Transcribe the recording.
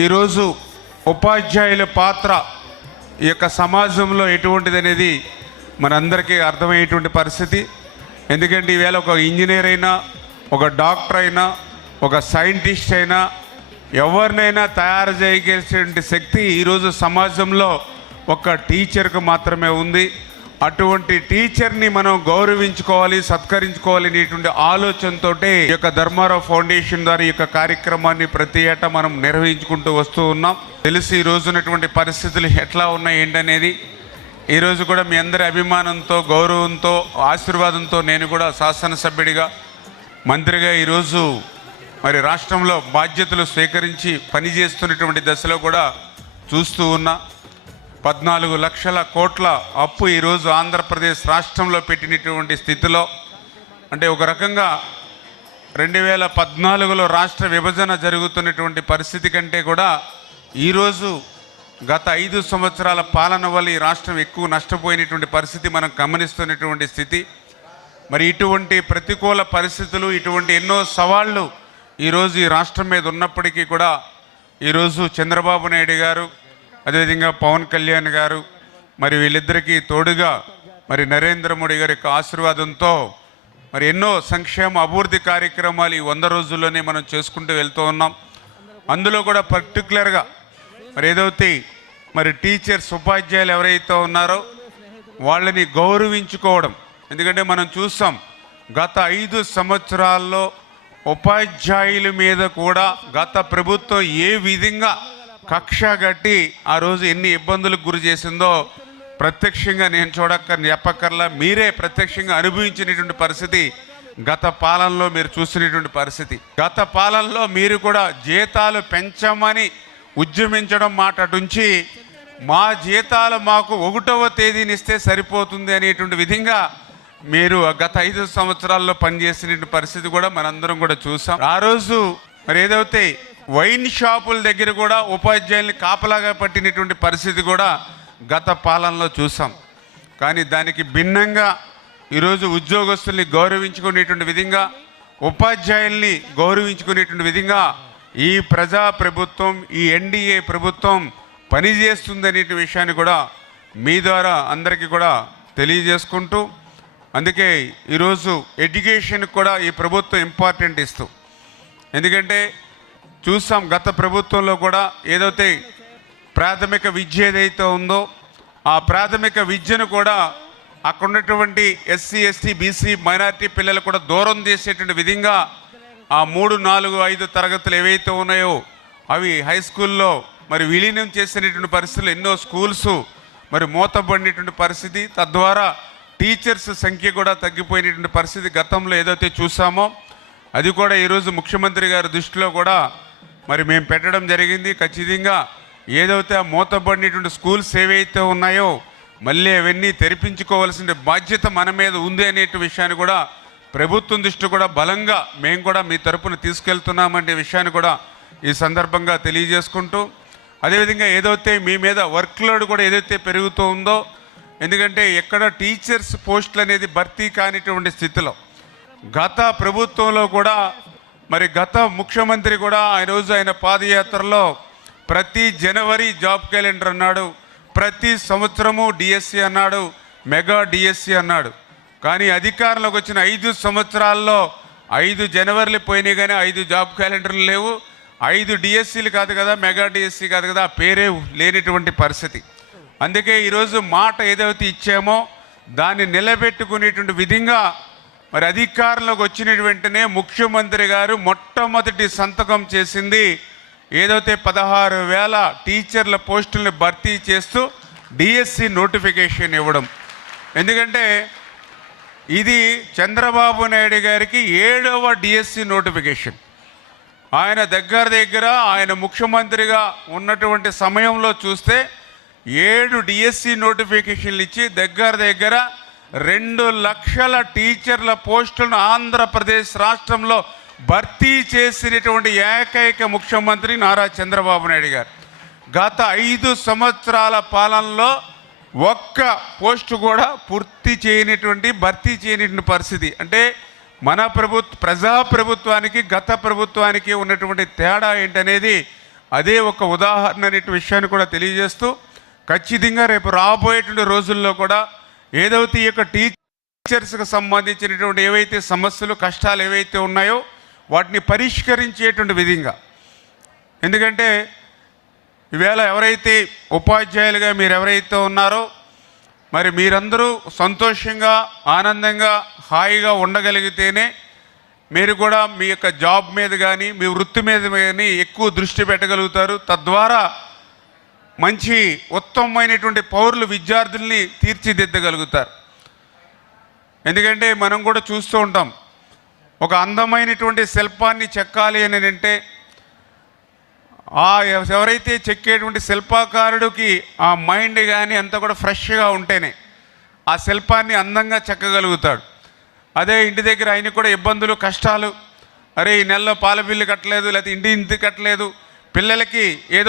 ఈరోజు ఉపాధ్యాయుల పాత్ర ఈ యొక్క సమాజంలో ఎటువంటిది అనేది మనందరికీ అర్థమయ్యేటువంటి పరిస్థితి. ఎందుకంటే ఈవేళ ఒక ఇంజనీర్ అయినా ఒక డాక్టర్ అయినా ఒక సైంటిస్ట్ అయినా ఎవరినైనా తయారు చేయగలిసినటువంటి శక్తి ఈరోజు సమాజంలో ఒక టీచర్కు మాత్రమే ఉంది. అటువంటి టీచర్ని మనం గౌరవించుకోవాలి సత్కరించుకోవాలి అనేటువంటి ఆలోచనతో ఈ యొక్క ధర్మారావు ఫౌండేషన్ ద్వారా ఈ యొక్క కార్యక్రమాన్ని ప్రతి ఏటా మనం నిర్వహించుకుంటూ వస్తూ ఉన్నాం. తెలిసి ఈ రోజు ఉన్నటువంటి పరిస్థితులు ఎట్లా ఉన్నాయి ఏంటనేది ఈరోజు కూడా మీ అందరి అభిమానంతో గౌరవంతో ఆశీర్వాదంతో నేను కూడా శాసనసభ్యుడిగా మంత్రిగా ఈరోజు మరి రాష్ట్రంలో బాధ్యతలు స్వీకరించి పనిచేస్తున్నటువంటి దశలో కూడా చూస్తూ ఉన్నా. పద్నాలుగు లక్షల కోట్ల అప్పు ఈరోజు ఆంధ్రప్రదేశ్ రాష్ట్రంలో పెట్టినటువంటి స్థితిలో అంటే ఒక రకంగా రెండు వేల పద్నాలుగులో రాష్ట్ర విభజన జరుగుతున్నటువంటి పరిస్థితి కంటే కూడా ఈరోజు గత ఐదు సంవత్సరాల పాలన వల్ల ఈ రాష్ట్రం ఎక్కువ నష్టపోయినటువంటి పరిస్థితి మనం గమనిస్తున్నటువంటి స్థితి. మరి ఇటువంటి ప్రతికూల పరిస్థితులు ఇటువంటి ఎన్నో సవాళ్ళు ఈరోజు ఈ రాష్ట్రం మీద ఉన్నప్పటికీ కూడా ఈరోజు చంద్రబాబు నాయుడు గారు అదేవిధంగా పవన్ కళ్యాణ్ గారు మరి వీళ్ళిద్దరికీ తోడుగా మరి నరేంద్ర మోడీ గారి యొక్క ఆశీర్వాదంతో మరి ఎన్నో సంక్షేమ అభివృద్ధి కార్యక్రమాలు ఈ వంద రోజుల్లోనే మనం చేసుకుంటూ వెళ్తూ ఉన్నాం. అందులో కూడా పర్టికులర్గా మరి ఏదైతే మరి టీచర్స్ ఉపాధ్యాయులు ఎవరైతే ఉన్నారో వాళ్ళని గౌరవించుకోవడం. ఎందుకంటే మనం చూసాం గత ఐదు సంవత్సరాల్లో ఉపాధ్యాయుల మీద కూడా గత ప్రభుత్వం ఏ విధంగా కక్ష కట్టి ఆ రోజు ఎన్ని ఇబ్బందులకు గురి చేసిందో ప్రత్యక్షంగా నేను చూడక్క చెప్పక్కర్లా మీరే ప్రత్యక్షంగా అనుభవించినటువంటి పరిస్థితి గత పాలనలో మీరు చూసినటువంటి పరిస్థితి. గత పాలనలో మీరు కూడా జీతాలు పెంచమని ఉద్యమించడం మాట అటుంచి మా జీతాలు మాకు ఒకటవ తేదీని ఇస్తే సరిపోతుంది అనేటువంటి విధంగా మీరు గత ఐదు సంవత్సరాల్లో పనిచేసినటువంటి పరిస్థితి కూడా మనందరం కూడా చూసాం. ఆ రోజు మరి ఏదైతే వైన్ షాపుల దగ్గర కూడా ఉపాధ్యాయుల్ని కాపలాగా పట్టినటువంటి పరిస్థితి కూడా గత పాలనలో చూసాం. కానీ దానికి భిన్నంగా ఈరోజు ఉద్యోగస్తుల్ని గౌరవించుకునేటువంటి విధంగా ఉపాధ్యాయుల్ని గౌరవించుకునేటువంటి విధంగా ఈ ప్రజా ప్రభుత్వం ఈ ఎన్డీఏ ప్రభుత్వం పనిచేస్తుంది అనే విషయాన్ని కూడా మీ ద్వారా అందరికీ కూడా తెలియజేసుకుంటూ అందుకే ఈరోజు ఎడ్యుకేషన్కి కూడా ఈ ప్రభుత్వం ఇంపార్టెంట్ ఇస్తూ. ఎందుకంటే చూసాం గత ప్రభుత్వంలో కూడా ఏదైతే ప్రాథమిక విద్య ఏదైతే ఉందో ఆ ప్రాథమిక విద్యను కూడా అక్కడ ఉన్నటువంటి ఎస్సీ ఎస్టీ బీసీ మైనారిటీ పిల్లలు కూడా దూరం చేసేటువంటి విధంగా ఆ మూడు నాలుగు ఐదు తరగతులు ఏవైతే ఉన్నాయో అవి హై స్కూల్లో మరి విలీనం చేసినటువంటి పరిస్థితులు ఎన్నో స్కూల్స్ మరి మూతబడినటువంటి పరిస్థితి. తద్వారా టీచర్స్ సంఖ్య కూడా తగ్గిపోయినటువంటి పరిస్థితి గతంలో ఏదైతే చూసామో అది కూడా ఈరోజు ముఖ్యమంత్రి గారి దృష్టిలో కూడా మరి మేము పెట్టడం జరిగింది. ఖచ్చితంగా ఏదైతే ఆ స్కూల్స్ ఏవైతే ఉన్నాయో మళ్ళీ అవన్నీ తెరిపించుకోవాల్సిన బాధ్యత మన మీద ఉంది అనే విషయాన్ని కూడా ప్రభుత్వం దృష్టి కూడా బలంగా మేము కూడా మీ తరపున తీసుకెళ్తున్నామనే విషయాన్ని కూడా ఈ సందర్భంగా తెలియజేసుకుంటూ అదేవిధంగా ఏదైతే మీ మీద వర్క్ లోడ్ కూడా ఏదైతే పెరుగుతూ ఉందో ఎందుకంటే ఎక్కడ టీచర్స్ పోస్టులు అనేది భర్తీ కానిటువంటి స్థితిలో గత ప్రభుత్వంలో కూడా మరి గత ముఖ్యమంత్రి కూడా ఆ రోజు ఆయన పాదయాత్రలో ప్రతి జనవరి జాబ్ క్యాలెండర్ అన్నాడు ప్రతి సంవత్సరము డిఎస్సి అన్నాడు మెగా డిఎస్సి అన్నాడు. కానీ అధికారంలోకి వచ్చిన ఐదు సంవత్సరాల్లో ఐదు జనవరిలు పోయినాయి కానీ ఐదు జాబ్ క్యాలెండర్లు లేవు. ఐదు డిఎస్సీలు కాదు కదా మెగా డిఎస్సీ కాదు కదా ఆ పేరే లేనటువంటి పరిస్థితి. అందుకే ఈరోజు మాట ఏదైతే ఇచ్చామో దాన్ని నిలబెట్టుకునేటువంటి విధంగా మరి అధికారంలోకి వచ్చిన వెంటనే ముఖ్యమంత్రి గారు మొట్టమొదటి సంతకం చేసింది ఏదైతే పదహారు వేల టీచర్ల పోస్టుల్ని భర్తీ చేస్తూ డిఎస్సి నోటిఫికేషన్ ఇవ్వడం. ఎందుకంటే ఇది చంద్రబాబు నాయుడు గారికి ఏడవ డిఎస్సి నోటిఫికేషన్. ఆయన దగ్గర దగ్గర ఆయన ముఖ్యమంత్రిగా ఉన్నటువంటి సమయంలో చూస్తే ఏడు డిఎస్సి నోటిఫికేషన్లు ఇచ్చి దగ్గర దగ్గర రెండు లక్షల టీచర్ల పోస్టులను ఆంధ్రప్రదేశ్ రాష్ట్రంలో భర్తీ చేసినటువంటి ఏకైక ముఖ్యమంత్రి నారా చంద్రబాబు నాయుడు గారు. గత ఐదు సంవత్సరాల పాలనలో ఒక్క పోస్టు కూడా పూర్తి చేయనటువంటి భర్తీ చేయనటువంటి పరిస్థితి. అంటే మన ప్రభుత్వ ప్రజా ప్రభుత్వానికి గత ప్రభుత్వానికి ఉన్నటువంటి తేడా ఏంటనేది అదే ఒక ఉదాహరణ అనే విషయాన్ని కూడా తెలియజేస్తూ ఖచ్చితంగా రేపు రాబోయేటువంటి రోజుల్లో కూడా ఏదైతే ఈ యొక్క టీచర్స్కి సంబంధించినటువంటి ఏవైతే సమస్యలు కష్టాలు ఏవైతే ఉన్నాయో వాటిని పరిష్కరించేటువంటి విధంగా. ఎందుకంటే ఈవేళ ఎవరైతే ఉపాధ్యాయులుగా మీరు ఎవరైతే ఉన్నారో మరి మీరందరూ సంతోషంగా ఆనందంగా హాయిగా ఉండగలిగితేనే మీరు కూడా మీ యొక్క జాబ్ మీద కానీ మీ వృత్తి మీద కానీ ఎక్కువ దృష్టి పెట్టగలుగుతారు. తద్వారా మంచి ఉత్తమమైనటువంటి పౌరులు విద్యార్థుల్ని తీర్చిదిద్దగలుగుతారు. ఎందుకంటే మనం కూడా చూస్తూ ఉంటాం ఒక అందమైనటువంటి శిల్పాన్ని చెక్కాలి అని అంటే ఆ ఎవరైతే చెక్కేటువంటి శిల్పకారుడికి ఆ మైండ్ కానీ అంతా కూడా ఫ్రెష్గా ఉంటేనే ఆ శిల్పాన్ని అందంగా చెక్కగలుగుతాడు. అదే ఇంటి దగ్గర ఆయన కూడా ఇబ్బందులు కష్టాలు అరే ఈ నెలలో పాల బిల్లు కట్టలేదు లేకపోతే ఇంటి ఇంటి కట్టలేదు పిల్లలకి ఏదో